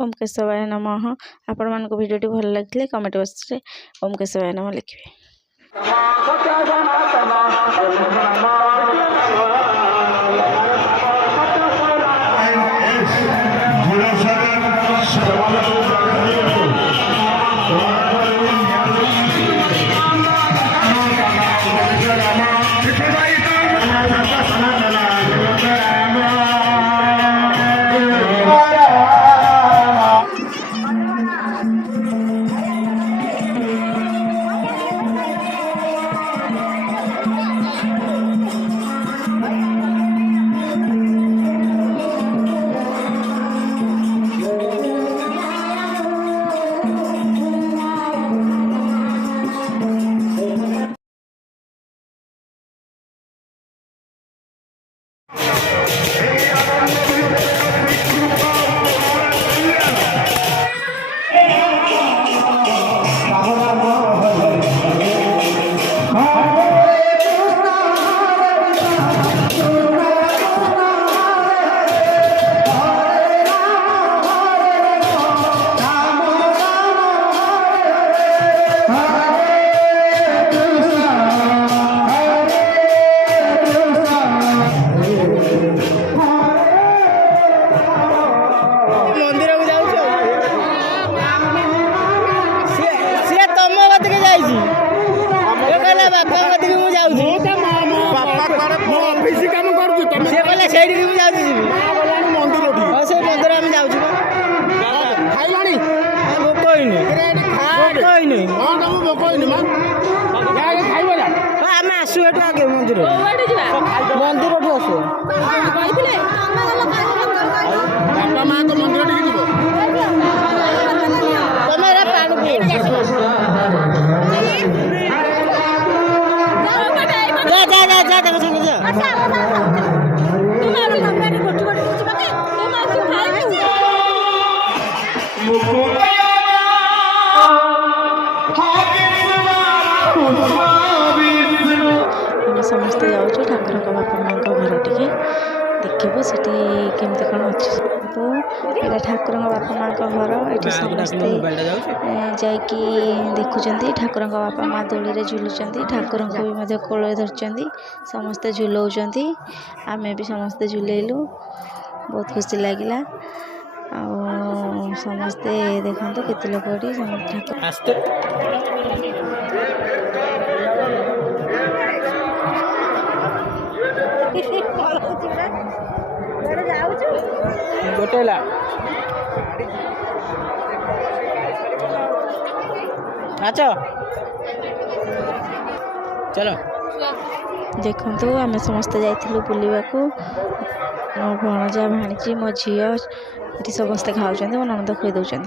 ओम केशवाय नमः। आपण मानको वीडियोटी भल लगे कमेंट बॉक्स रे ओम केशवाय नमः लिखिए। आम आसु आगे मंदिर मंदिर आसु बापा माँ तो मंदिर समस्ते जाऊँ ठाकुर बापा माँ घर टे देखो से केमती कौन अच्छे तो ये ठाकुर बापा माँ घर ये समस्ते जाकि देखुं ठाकुर बापा माँ दोली में झुलुंट ठाकुर को भी कोल धरती समस्ते झुलाऊँ आम भी समस्ते झुलेलु बहुत खुशी लगिला आ समस्ते देखते केते लोग ठाकुर गोटेला अच्छा चलो देखु आम समस्ते जाइलु बुलवा को मो भणजा भाणीजी मो झी ये समस्ते खाऊँ मो ननद खुई दौरान